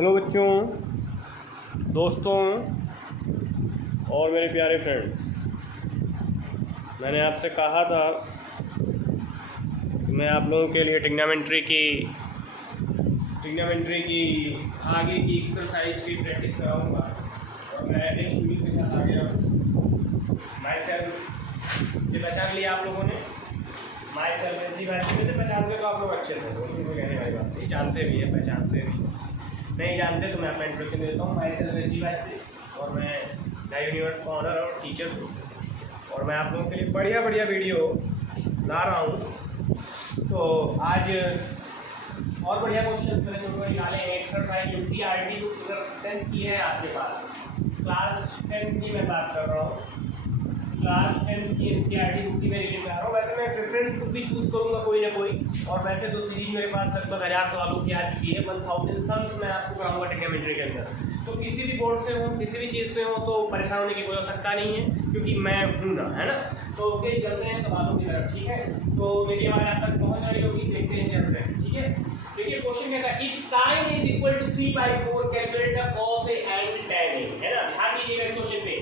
Hello बच्चों, दोस्तों और मेरे प्यारे फ्रेंड्स। मैंने आपसे कहा था कि मैं आप लोगों के लिए ट्रिग्नोमेट्री की आगे की एक्सरसाइज की प्रैक्टिस कराऊंगा। और मैं नेक्स्ट वीडियो के साथ आ गया हूँ। माई सेल्फ ये पहचान लिया आप लोगों ने। माई सेल्फ ऐसी बात से पहचानते तो आप लोग अच्छे से, उसमें कोई कहने वाली बात नहीं। जानते भी है, पहचानते भी, नहीं जानते तो मैं अपना इंट्रोडक्शन देता हूँ। माई सेल्फ ऐसी बात थी और मैं नए यूनिवर्स का ऑनर और टीचर हूँ और मैं आप लोगों के लिए बढ़िया वीडियो ला रहा हूँ। तो आज और बढ़िया क्वेश्चन मैंने उनको निकाले हैं। एक्सरसाइज एनसीईआरटी बुक अगर 10th की है आपके पास, क्लास 10th की मैं बात कर रहा हूँ। क्लास 10th की एनसीईआरटी बुक की मैं रीडिंग कर रहा हूँ। वैसे मैं प्रेफरेंस बुक भी चूज़ करूँगा कोई ना कोई, और वैसे तो सीरीज मेरे पास लगभग 1000 सवालों की आ चुकी है। 1000 सम्स मैं आपको कराऊंगा ट्रिग्नोमेट्री के अंदर। तो किसी भी बोर्ड से हो, किसी भी चीज़ से हो, तो परेशान होने की कोई आवश्यकता नहीं है, क्योंकि मैं हूँ ना, है ना। तो ओके, चलते हैं सवालों की तरफ, ठीक है। तो मेरी आवाज़ आप तक पहुँच रही होगी, देखते हैं, चलते हैं, ठीक है। देखिए क्वेश्चन क्या था, if sine is equal to 3/4 calculate the cos A and tan A, है ना। ध्यान दीजिएगा इस क्वेश्चन पे।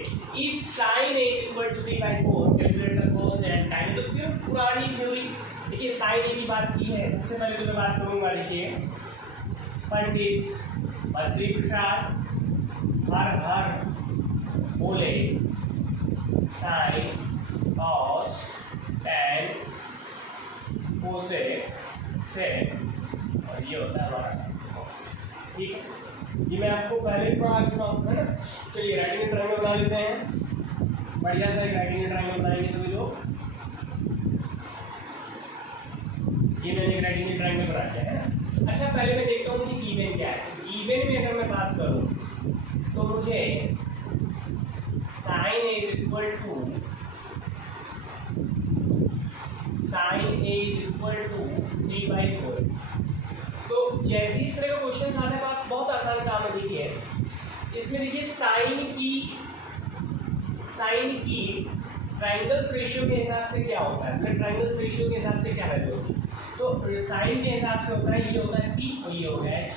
If sine A is equal to 3/4 calculate the cos A and tan A। तो फिर पुरानी थ्योरी, देखिए साइन A की बात की है। सबसे पहले तो मैं बात करूंगा, देखिए पंडित बद्री प्रसाद हर हर बोले sine cos tan cosec sec, और ये होता है हमारा, ठीक है। ये मैं आपको पहले ही पढ़ा चुका हूँ, है ना। चलिए राइटिंग ट्रायंगल बना लेते हैं। बढ़िया सा राइटिंग ट्रायंगल बनाएंगे सभी लोग। ये मैंने एक राइटिंग ट्रायंगल बना दिया है ना। अच्छा, पहले मैं देखता हूँ कि गिवन क्या है। गिवन में अगर मैं बात करूँ तो मुझे sine A is equal to 3/4। तो जैसे इस तरह का क्वेश्चन आता है तो आप बहुत आसान काम है। देखिए इसमें, देखिए साइन की ट्रायंगल्स रेशियो के हिसाब से क्या होता है, मतलब ट्रायंगल्स रेशियो के हिसाब से क्या वैल्यू होती है। तो साइन के हिसाब से होता है, ये होता है p और ये होगा h।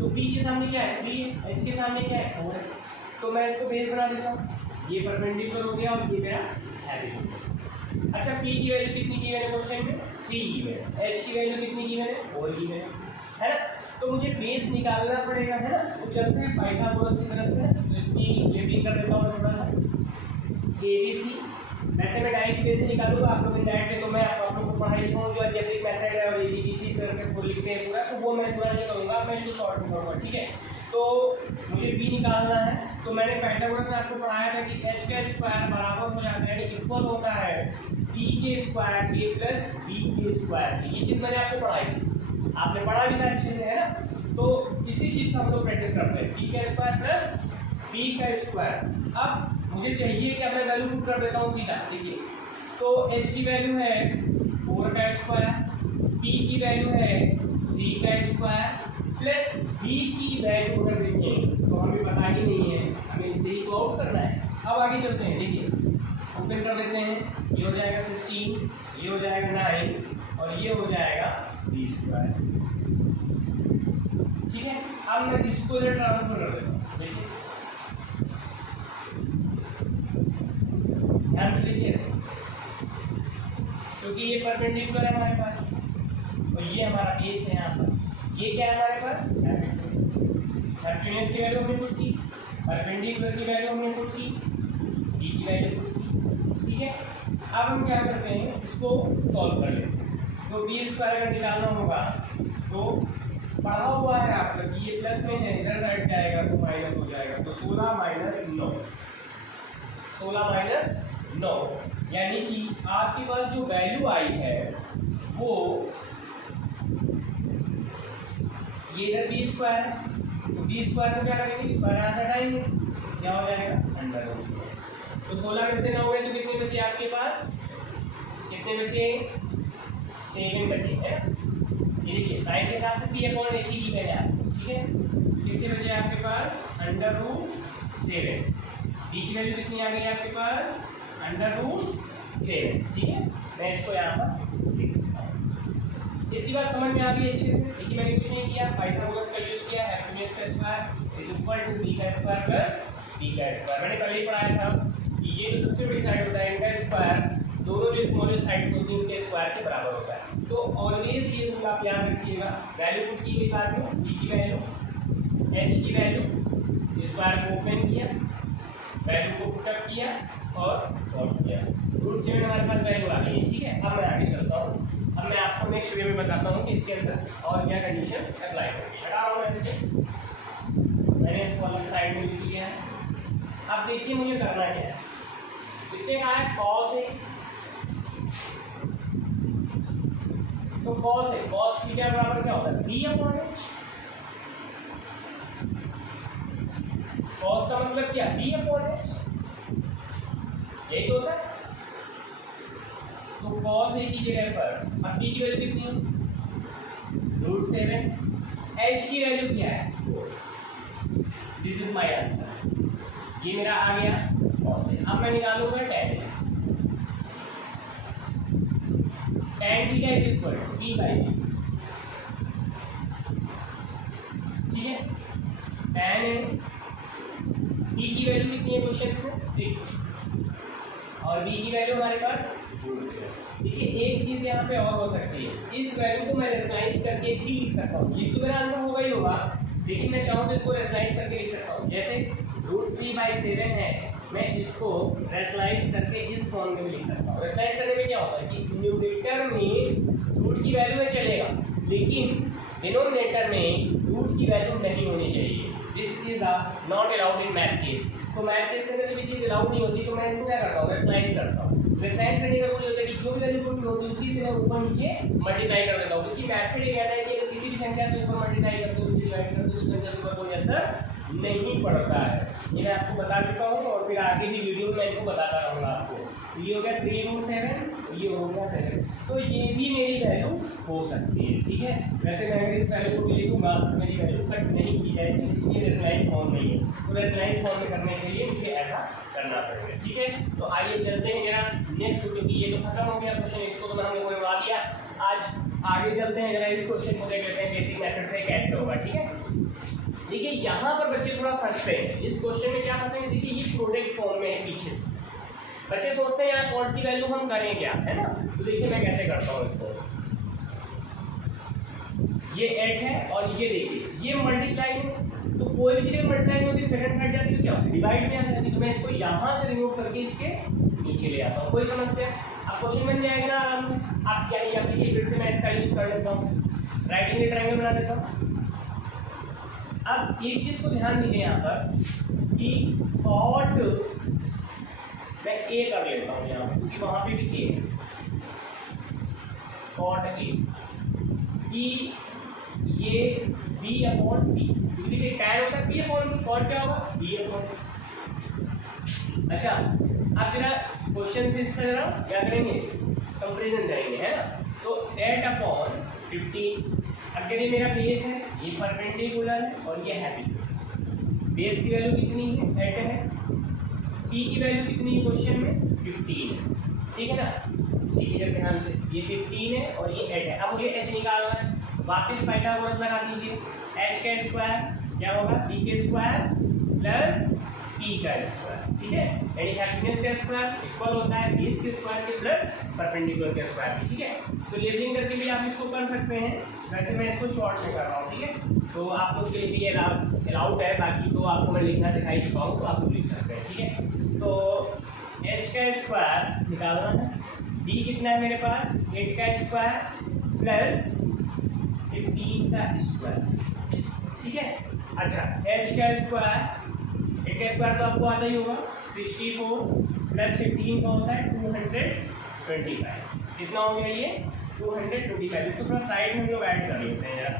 तो p के सामने क्या है 3 है, h के सामने क्या है 4 है। तो मैं इसको बेस बना देता हूँ, ये परपेंडिकुलर हो गया और ये मेरा एपिसोड। अच्छा, p की वैल्यू कितनी की है क्वेश्चन में, 3 की है। h की वैल्यू कितनी की है, 4 की है ना। तो मुझे बेस निकालना पड़ेगा, है ना। तो चलते हैं पाइथागोरस की तरफ में। तो इसकी लिपिंग कर देता हूँ मैं थोड़ा सा, ABC। वैसे मैं डायरेक्ट बेस से निकालूंगा, आप लोग इनडायरेक्ट, तो मैं आप लोगों को पढ़ाई लिखूँ जो अलजेब्रिक मेथड है और ABC करके को लिखते हैं पूरा, तो वो मैं पूरा नहीं करूँगा, मैं इसको शॉर्ट में करूँगा, ठीक है। तो मुझे b निकालना है। तो मैंने पाइथागोरस में आपको पढ़ाया था कि h का स्क्वायर बराबर हो जाता है, इक्वल होता है p के स्क्वायर के प्लस b के स्क्वायर के। ये चीज़ मैंने आपको पढ़ाई थी, आपने पढ़ा भी था अच्छे से, है ना। तो इसी चीज़ का हम लोग प्रैक्टिस करते हैं, p का स्क्वायर प्लस b का स्क्वायर। अब मुझे चाहिए कि मैं वैल्यू पुट कर देता हूँ सीधा, देखिए। तो h की वैल्यू है 4 का स्क्वायर, p की वैल्यू है 3 का स्क्वायर प्लस b की वैल्यू अगर देखें तो हमें पता ही नहीं है, हमें इसे ही तो आउट करना है। अब आगे चलते हैं, देखिए ओपन कर देते हैं। ये हो जाएगा 16, ये हो जाएगा 9 और ये हो जाएगा b स्क्वायर, ठीक है। अब मैं इसको इधर ट्रांसफर कर देता हूँ, देखिए ध्यान से देखिए, क्योंकि ये परपेंडिकुलर है हमारे पास और ये हमारा बेस है। यहाँ पर ये क्या है हमारे पास, हाइपोटेन्यूज की वैल्यू हमने पुट की, परपेंडिकुलर की वैल्यू हमने पुट की, b की वैल्यू पुट की, ठीक है। अब हम क्या करते हैं, इसको सॉल्व कर लेते हैं। तो b स्क्वायर अगर निकालना होगा तो पढ़ा हुआ है आपका कि ये प्लस में है, इधर साइड जाएगा तो माइनस हो जाएगा। तो 16 माइनस 9, यानी कि आपके पास जो वैल्यू आई है वो ये इधर b स्क्वायर है। तो b स्क्वायर को क्या करेंगे, स्क्वायर यहाँ से हटाएंगे, क्या हो जाएगा √। तो 16 में से 9 गए तो कितने बचे आपके पास, कितने बचे, 7 बचे, है ना। ये देखिए साइन के हिसाब से p/h की वैल्यू है, ठीक है। कितने बचे आपके पास, √7। b की वैल्यू कितनी आ गई आपके पास, √7, ठीक है। मैं इसको यहाँ पर लिख देता हूँ। इतनी बात समझ में आ गई अच्छे से। देखिए मैंने कुछ नहीं किया, पाइथागोरस का यूज किया, हाइपोटेन्यूज का square is equal to B का स्क्वायर प्लस बी का स्क्वायर। मैंने कल ही पढ़ाया था कि ये जो सबसे बड़ी साइड होता है इनका स्क्वायर दोनों जो स्मॉलेस्ट साइड्स होती हैं उनके स्क्वायर के बराबर होता है। तो ऑलवेज ये रूल आप याद रखिएगा, वैल्यू पुट की गई बाद में बी की वैल्यू, एच की वैल्यू, स्क्वायर को ओपन किया, वैल्यू को पुटअप किया और सॉल्व किया। रूट 7 हमारे पास वैल्यू आ गई है, ठीक है। अब मैं आगे चलता हूँ, अब मैं आपको नेक्स्ट वीडियो में बताता हूँ कि इसके अंदर और क्या कंडीशंस अप्लाई होंगी। हटा रहा हूँ मैं इसको, मैंने इसको अलग साइड में लिख लिया है। अब देखिए मुझे करना क्या है, इसने कहा है कॉस है, तो कॉस है, कॉस थीटा बराबर क्या होता है बी अपॉन एच। कॉस का मतलब क्या बी अपॉन एच, यही तो होता है। तो कॉस ए की जगह पर अब बी की वैल्यू कितनी है रूट 7, एच की वैल्यू क्या है 4। दिस इज माय आंसर, ये मेरा आ गया कॉस ए। अब मैं निकालूंगा tan theta is equal to p by b, ठीक है। tan है, p की वैल्यू कितनी है क्वेश्चन में 3 और b की वैल्यू हमारे पास रूट 7। देखिए एक चीज यहाँ पे और हो सकती है, इस वैल्यू को मैं रेशनलाइज करके भी लिख सकता हूँ, ये तो मेरा आंसर होगा ही होगा, लेकिन मैं चाहूँ तो इसको रेशनलाइज करके लिख सकता हूँ। जैसे रूट 3/7 है, मैं इसको रेशनलाइज करके इस फॉर्म में भी लिख सकता हूँ। रेशनलाइज करने में क्या होता है कि न्यूमरेटर में रूट की वैल्यू है चलेगा, लेकिन डिनोमिनेटर में रूट की वैल्यू नहीं होनी चाहिए। This is not allowed in math case. तो मैथ केस के अंदर जो भी चीज़ अलाउड नहीं होती तो मैं इसको क्या करता हूँ रेशनलाइज करता हूँ। रेशनलाइज करने का रूल होता है कि जो भी वैल्यू पुट होती है उसी से मैं ऊपर नीचे मल्टीप्लाई कर देता हूँ, क्योंकि मैथड ये कहता है कि अगर किसी भी संख्या के ऊपर मल्टीप्लाई करते हो नीचे डिवाइड करते हो तो संख्या के ऊपर कोई असर नहीं पड़ता है। ये मैं आपको बता चुका हूँ और फिर आगे भी वीडियो में इनको बताता रहूँगा आपको। तो ये हो गया 3√7, ये हो गया 7, तो ये भी मेरी वैल्यू हो सकती है, ठीक है। वैसे मैं अगर इस वैल्यू को भी लिखूंगा तो मेरी वैल्यू कट नहीं की जाएगी, लेकिन ये रेशनलाइज फॉर्म नहीं है, तो रेशनलाइज फॉर्म में करने के लिए मुझे ऐसा करना पड़ेगा, ठीक है। तो आइए चलते हैं जरा नेक्स्ट, क्योंकि ये तो खत्म हो गया क्वेश्चन, इसको तो मैं हम लोगों ने बता दिया। आज आगे चलते हैं जरा इस क्वेश्चन को देख लेते हैं बेसिक मेथड से कैसे होगा, ठीक है। देखिए यहाँ पर बच्चे थोड़ा फंसते हैं इस क्वेश्चन में। क्या फंसेंगे, देखिए ये प्रोडक्ट फॉर्म में है पीछे से, बच्चे सोचते हैं यार क्वांटिटी वैल्यू हम करें क्या, है ना। तो देखिए मैं कैसे करता हूँ इसको, ये 8 है और ये देखिए ये मल्टीप्लाई है, तो कोई भी चीज़ मल्टीप्लाई होती है सेकंड हट जाती है तो क्या डिवाइड में आ जाती है, तो मैं इसको यहाँ से रिमूव करके इसके नीचे ले आता हूँ। कोई समस्या, अब क्वेश्चन बन जाएगा ना आराम से। आप क्या या फिर से मैं इसका यूज कर लेता हूँ, राइटिंग में ट्रायंगल बना देता हूँ। अब एक चीज को ध्यान दीजिए यहाँ पर कि कॉट मैं ए कर लेता हूँ यहाँ पे, क्योंकि वहां पे भी ए है, कॉट ए कि ये बी अपॉन बी, क्योंकि देखिए टैन होता है बी अपॉन बी, कॉट क्या होगा बी अपॉन। अच्छा अब जरा क्वेश्चन से इसका जरा क्या करेंगे कंपेरिजन करेंगे, है ना। तो 8 अपॉन 15, अब ये मेरा बेस है, ये परपेंडिकुलर है और ये हैबिकुलर। बेस की वैल्यू कितनी है 8 है, पी की वैल्यू कितनी है क्वेश्चन में 15 है, ठीक है ना। ठीक है ध्यान से, ये 15 है और ये 8 है। अब मुझे एच निकालना है, वापस पाइथागोरस लगा दीजिए। एच का स्क्वायर क्या होगा पी के स्क्वायर प्लस पी का स्क्वायर, ठीक है। यानी हैप्पीनेस का स्क्वायर इक्वल होता है बेस के स्क्वायर के प्लस परपेंडिकुलर के स्क्वायर, ठीक है। तो लेबलिंग करके भी आप इसको कर सकते हैं, वैसे मैं इसको शॉर्ट में कर रहा हूँ, ठीक है। तो आप लोग के लिए भी अलाउड है, बाकी तो आपको मैं लिखना सिखाई चुका हूँ तो आप लोग लिख सकते हैं, ठीक है। तो एच का स्क्वायर निकालना है, बी कितना है मेरे पास 8 का स्क्वायर प्लस 15 का स्क्वायर, ठीक है। अच्छा एच का स्क्वायर, 8 का स्क्वायर तो आपको आता ही होगा 64 प्लस 15 का होता है 225, कितना हो गया ये 225। इसको थोड़ा साइड में हम लोग ऐड कर लेते हैं यार,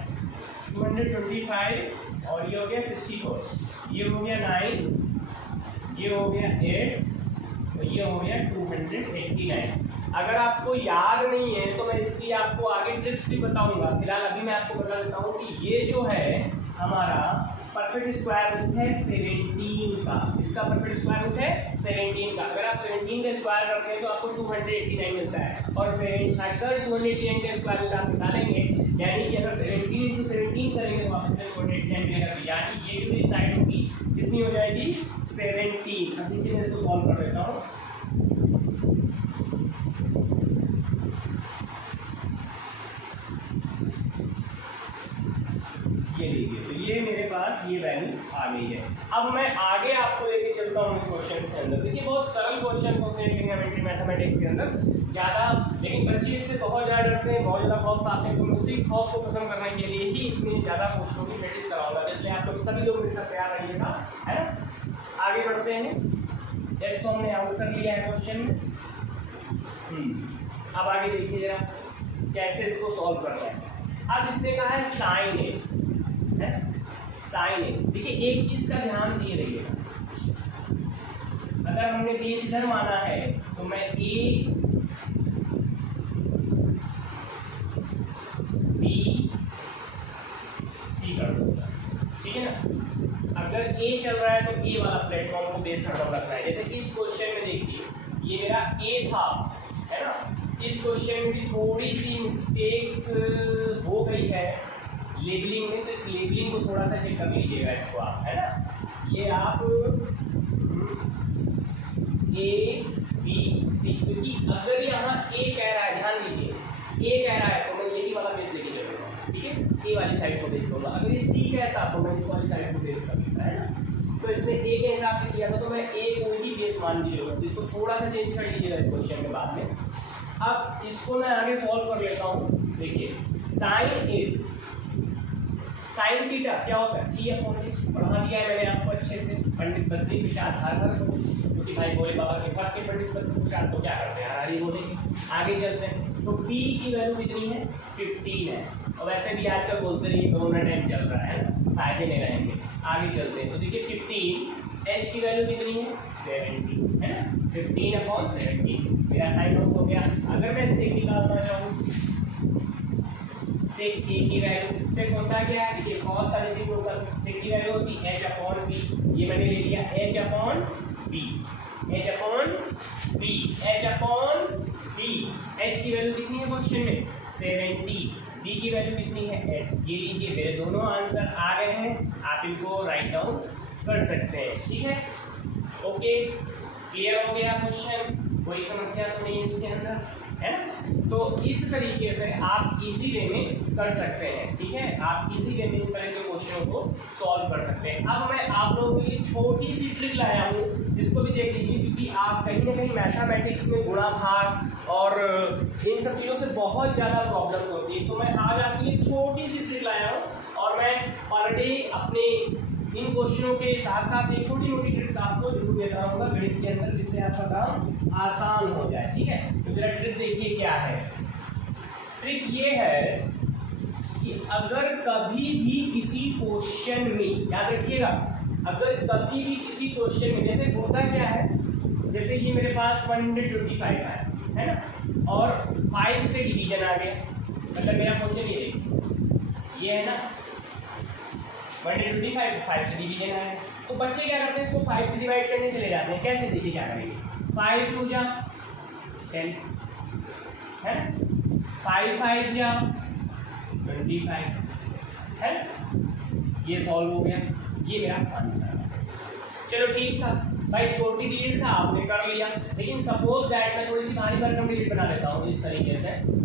225 और ये हो गया 64, ये हो गया 9, ये हो गया 8 तो ये हो गया 289। अगर आपको याद नहीं है तो मैं इसकी आपको आगे ट्रिक्स भी बताऊंगा, फिलहाल अभी मैं आपको बता देता हूँ कि ये जो है हमारा परफेक्ट स्क्वायर रूट है 17 का, इसका परफेक्ट स्क्वायर रूट है 17 का। अगर आप 17 का स्क्वायर करते हैं तो आपको 289 मिलता है, और अगर 289 का स्क्वायर रूट आप निकालेंगे यानी कि अगर 17 × 17 करेंगे तो वापस से 289 मिलेगा, यानी 17। अब देखिए मैं इसको सॉल्व कर देता हूँ। ये लीजिए, तो ये मेरे पास ये वैल्यू आ गई है। अब मैं आगे आपको लेके चलता हूँ इस क्वेश्चन के अंदर। देखिए बहुत सरल क्वेश्चन होते हैं ट्रिग्नोमेट्री मैथमेटिक्स के अंदर, ज़्यादा, लेकिन बच्चे इससे बहुत ज़्यादा डरते हैं, बहुत ज़्यादा खौफ पाते हैं। तो मैं उसी खौफ को खत्म करने के लिए ही इतनी ज़्यादा क्वेश्चनों की प्रैक्टिस कराऊंगा, इसलिए आप लोग सभी लोग मेरे साथ तैयार रहिएगा, है ना। आगे बढ़ते हैं। जैसे तो हमने आउट कर लिया है क्वेश्चन में। अब आगे देखिए जरा कैसे इसको सॉल्व करना है। अब इसने कहा है साइन ए, है साइन ए। देखिए एक चीज का ध्यान दिए रहिएगा, अगर हमने बेस इधर माना है तो मैं ए बी सी कर दूंगा, ठीक है ना। अगर ए चल रहा है तो ए वाला प्लेटफॉर्म को बेस नंबर रखना है। जैसे इस क्वेश्चन में देखिए ये मेरा ए था, है ना। इस क्वेश्चन में भी थोड़ी सी मिस्टेक्स हो गई है लेबलिंग में, तो इस लेबलिंग को थोड़ा सा चेक कर लीजिएगा इसको आप, है ना। ये आप ए बी सी, क्योंकि अगर यहाँ ए कह रहा है, ध्यान दीजिए ए कह रहा है तो मैं यही वाला बेस लेके चलूँगा, ठीक है, ए वाली साइड को बेस करूँगा। अगर ये सी कहता तो मैं इस वाली साइड को बेस कर लेता, है ना। तो इसने ए के हिसाब से किया था तो मैं ए को ही बेस मान लीजिएगा, तो इसको थोड़ा सा चेंज कर लीजिएगा इस क्वेश्चन के बाद में। अब इसको मैं आगे सॉल्व कर लेता हूँ। देखिए साइन ए, साइन थीटा क्या होता है, थी अपॉन एच। पढ़ा दिया है मैंने आपको अच्छे से, पंडित बद्री प्रसाद हर क्योंकि भाई भोले बाबा के भक्त के पंडित बद्री प्रसाद तो क्या करते हैं, हर बोलेंगे। आगे चलते हैं तो पी की वैल्यू कितनी है, 15 है। और वैसे भी आजकल बोलते रहिए कोरोना टाइम चल रहा है ना, फायदे नहीं रहेंगे। आगे चलते हैं तो देखिए 15, एच की वैल्यू कितनी है 70, है ना। 15/17 मेरा साइन आउट हो गया। अगर मैं सेक निकालना चाहूँ, सेक ए की वैल्यू, सेक होता क्या है, देखिए कॉस का रेसिप्रोकल, सेक की वैल्यू होती है h/b। ये मैंने ले लिया h/b, h/b, h/b। h की वैल्यू कितनी है क्वेश्चन में 70, d की वैल्यू कितनी है 8। ये लीजिए मेरे दोनों आंसर आ गए हैं, आप इनको राइट डाउन कर सकते हैं, ठीक है। ओके, क्लियर हो गया क्वेश्चन, कोई समस्या तो नहीं है इसके अंदर, है ना। तो इस तरीके से आप इजी वे में कर सकते हैं, ठीक है। आप इजी वे में इस तरह के क्वेश्चनों को सॉल्व कर सकते हैं। अब मैं आप लोगों के लिए छोटी सी ट्रिक लाया हूँ, इसको भी देख लीजिए, क्योंकि आप कहीं ना कहीं मैथमेटिक्स में गुणा भाग और इन सब चीज़ों से बहुत ज़्यादा प्रॉब्लम होती है। तो मैं आज आपके लिए छोटी सी ट्रिक लाया हूँ और मैं पर डे अपने इन क्वेश्चनों के साथ साथ एक छोटी मोटी ट्रिक्स आपको जरूर देता रहूँगा गणित के अंदर, जिससे आपका काम आसान हो जाए, ठीक है। तो जरा ट्रिक देखिए क्या है। ट्रिक ये है कि अगर कभी भी किसी क्वेश्चन में, याद रखिएगा, अगर कभी भी किसी क्वेश्चन में, जैसे होता क्या है, जैसे ये मेरे पास 125 है ना, और 5 से डिवीजन आ गया, मतलब मेरा क्वेश्चन ये है ना 125, 5 से डिवीजन आया। तो बच्चे क्या करते हैं, इसको 5 से डिवाइड करने चले जाते हैं। कैसे, देखिए क्या करेंगे, 5 2 जा 10, है ना, 5 5 जा 25, है ना। ये सॉल्व हो गया, ये मेरा आंसर है। चलो ठीक था भाई, छोटी डिजिट था आपने कर लिया, लेकिन सपोज दैट मैं थोड़ी सी भारी भरकम डिजिट बना लेता हूँ इस तरीके से।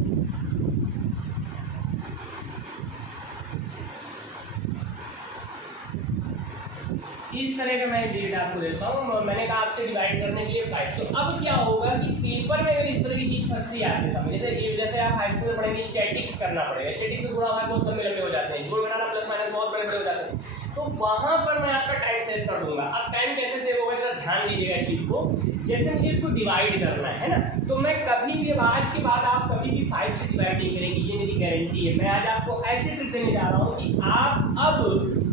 इस तरह का मैं डिजिट आपको देता हूँ, मैंने कहा आपसे डिवाइड करने के लिए 5। तो अब क्या होगा कि पेपर में अगर इस तरह की चीज फंसती है आपके सामने, जैसे आप हाई स्कूल में पढ़ेंगे स्टैटिक्स करना पड़ेगा, स्टैटिक्स में गुणा भाग बहुत लंबे लंबे हो जाते हैं, जोड़ घटाना प्लस माइनस बहुत बड़े बड़े हो जाते हैं, तो वहां पर मैं आपका टाइम सेव कर दूंगा। अब टाइम कैसे सेव होगा, जरा ध्यान दीजिएगा इस चीज को। जैसे मुझे इसको डिवाइड करना है ना, तो मैं कभी भी, आज के बाद आप कभी भी 5 से डिवाइड नहीं करेंगे, ये मेरी गारंटी है। मैं आज आपको ऐसे ट्रिक देने जा रहा हूँ कि आप अब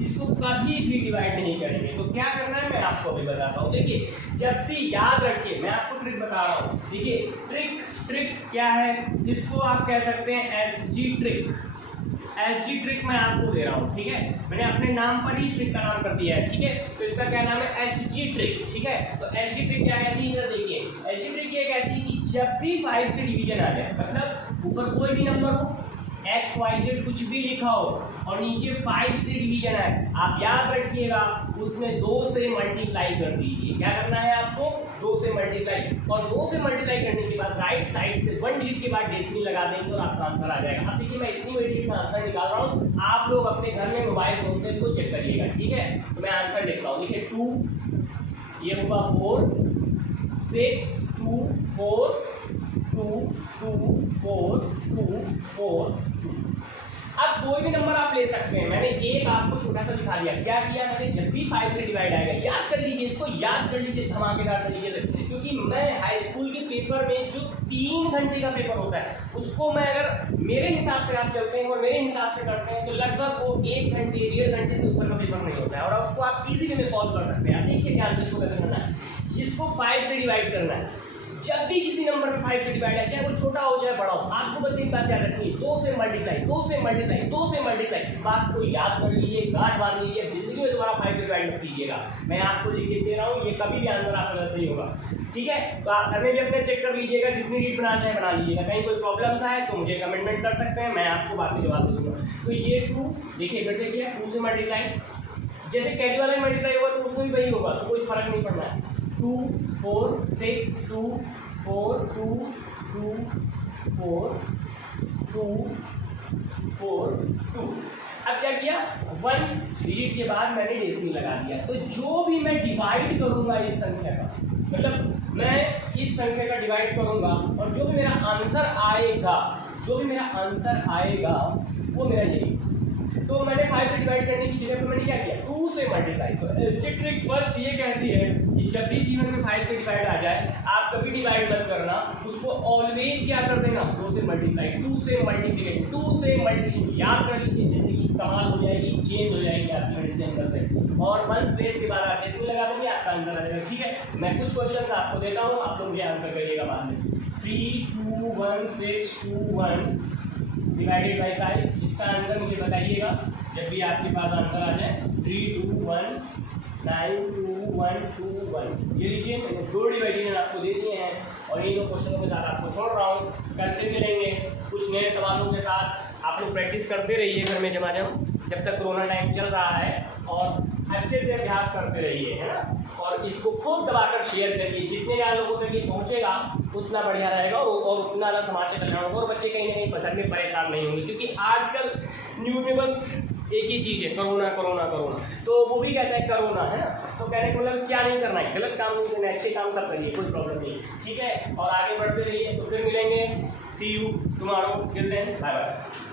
इसको कभी भी डिवाइड नहीं करेंगे। तो क्या करना है मैं आपको अभी बताता हूँ। देखिए जब भी याद रखिए, मैं आपको ट्रिक बता रहा हूँ। देखिए ट्रिक क्या है, इसको आप कह सकते हैं एसजी ट्रिक। एसजी ट्रिक मैं आपको दे रहा हूँ, ठीक है। मैंने अपने नाम पर ही ट्रिक का नाम कर दिया है, ठीक है। तो इसका क्या नाम है, एसजी ट्रिक, ठीक है। तो एसजी ट्रिक क्या कहती है, जरा देखिए। एसजी ट्रिक ये कहती है कि जब भी 5 से डिवीजन आ जाए, मतलब ऊपर कोई भी नंबर हो, एक्स वाई जेड कुछ भी लिखा हो और नीचे 5 से डिवीजन है, आप याद रखिएगा उसमें 2 से मल्टीप्लाई कर दीजिए। क्या करना है आपको? 2 से मल्टीप्लाई, और 2 से मल्टीप्लाई करने के बाद राइट साइड से 1 डिजिट के बाद डेसिमल लगा देंगे और आपका आंसर आ जाएगा। अब देखिए मैं इतनी बड़ी डिजिट में आंसर निकाल रहा हूँ, आप लोग अपने घर में मोबाइल फोन से इसको चेक करिएगा, ठीक है। तो मैं आंसर लिख रहा हूँ, देखिए 2, ये हुआ 4, 6, 2, 4, 2, 2, 4, 2, 4, 2। अब कोई भी नंबर आप ले सकते हैं, मैंने एक आपको छोटा सा दिखा दिया। क्या किया मैंने? जब भी 5 से डिवाइड आएगा याद कर लीजिए, इसको याद कर लीजिए धमाकेदार तरीके से, क्योंकि मैं हाई स्कूल के पेपर में जो 3 घंटे का पेपर होता है उसको मैं अगर मेरे हिसाब से आप चलते हैं और मेरे हिसाब से करते हैं तो लगभग वो 1 घंटे 1.5 घंटे से ऊपर का पेपर नहीं होता है, और उसको आप इजीली में सॉल्व कर सकते हैं। देखिए ध्यान से इसको कैसे करना है। जिसको 5 से डिवाइड करना है, जब भी किसी नंबर में 5 से डिवाइड है, चाहे वो छोटा हो चाहे बड़ा हो, आपको बस एक बात याद रखनी है, 2 से मल्टीप्लाई, 2 से मल्टीप्लाई, 2 से मल्टीप्लाई। इस बात को याद कर लीजिए, गांठ बांध लीजिए, जिंदगी में दोबारा 5 से डिवाइड मत कीजिएगा। मैं आपको लिख के दे रहा हूँ, ये कभी भी आंसर आपका गलत नहीं होगा, ठीक है। तो आप घर में भी अपने चेक कर लीजिएगा, जितनी रीड बनाना है बना लीजिएगा। कहीं कोई प्रॉब्लम्स आए तो मुझे कमेंटमेंट कर सकते हैं, मैं आपको बाद में जवाब दे दूंगा। तो ये 2 देखिए फिर से किया, 2 से मल्टीप्लाई, जैसे कैरी वाला मल्टीप्लाई होगा तो उसमें भी वही होगा, तो कोई फर्क नहीं पड़ना है। 2, 4, 6, 2, 4, 2, 2, 4, 2, 4, 2। अब क्या किया? 1 डिजिट के बाद मैंने डेसिमल लगा दिया। तो जो भी मैं डिवाइड करूंगा इस संख्या का, मतलब मैं इस संख्या का डिवाइड करूंगा और जो भी मेरा आंसर आएगा, वो मेरा यही। तो मैंने 5 से डिवाइड करने की जगह पे मैंने क्या किया? 2 से मल्टीप्लाई। तो ट्रिक फर्स्ट ये कहती है कि जब भी जीवन में 5 से डिवाइड आ जाए, आप कभी डिवाइड मत करना, उसको ऑलवेज क्या कर देना? 2 से मल्टीप्लाई, 2 से मल्टीप्लिकेशन, 2 से मल्टीप्लिकेशन। याद कर लीजिए, जिंदगी कमाल हो जाएगी, चेंज हो जाएगी आपकी गणित के अंदर से। और 1 प्लेस के बाद आप डेसिमल लगा देंगे, आपका आंसर आ जाएगा, ठीक है। मैं कुछ क्वेश्चन आपको देता हूँ, आप लोग मुझे आंसर करिएगा बाद में। 3, 2, 1, 6, 2, 1 डिवाइडेड बाई 5, इसका आंसर मुझे बताइएगा जब भी आपके पास आंसर आ जाए। 3, 2, 1, 9, 2, 1, 2, 1। ये लीजिए, मैंने 2 डिवाइडेशन आपको दे दिए हैं और इन 2 क्वेश्चनों के साथ आपको छोड़ रहा हूँ। कल से मिलेंगे कुछ नए सवालों के साथ। आप लोग प्रैक्टिस करते रहिए घर में जब तक कोरोना टाइम चल रहा है, और अच्छे से अभ्यास करते रहिए, है ना। और इसको खूब दबाकर शेयर करिए, जितने ज़्यादा लोगों तक ये पहुँचेगा उतना बढ़िया रहेगा और उतना ज़्यादा समाज का कल्याण होगा और बच्चे कहीं ना कहीं घर में परेशान नहीं होंगे। क्योंकि आजकल न्यूज़ में बस एक ही चीज़ है, कोरोना कोरोना कोरोना। तो वो भी कहता है कोरोना, है ना। तो कहने का मतलब क्या नहीं करना है, गलत काम नहीं करना है, अच्छे काम सब करिए, कोई प्रॉब्लम नहीं, ठीक है। और आगे बढ़ते रहिए। तो फिर मिलेंगे, see you tomorrow, till then bye bye.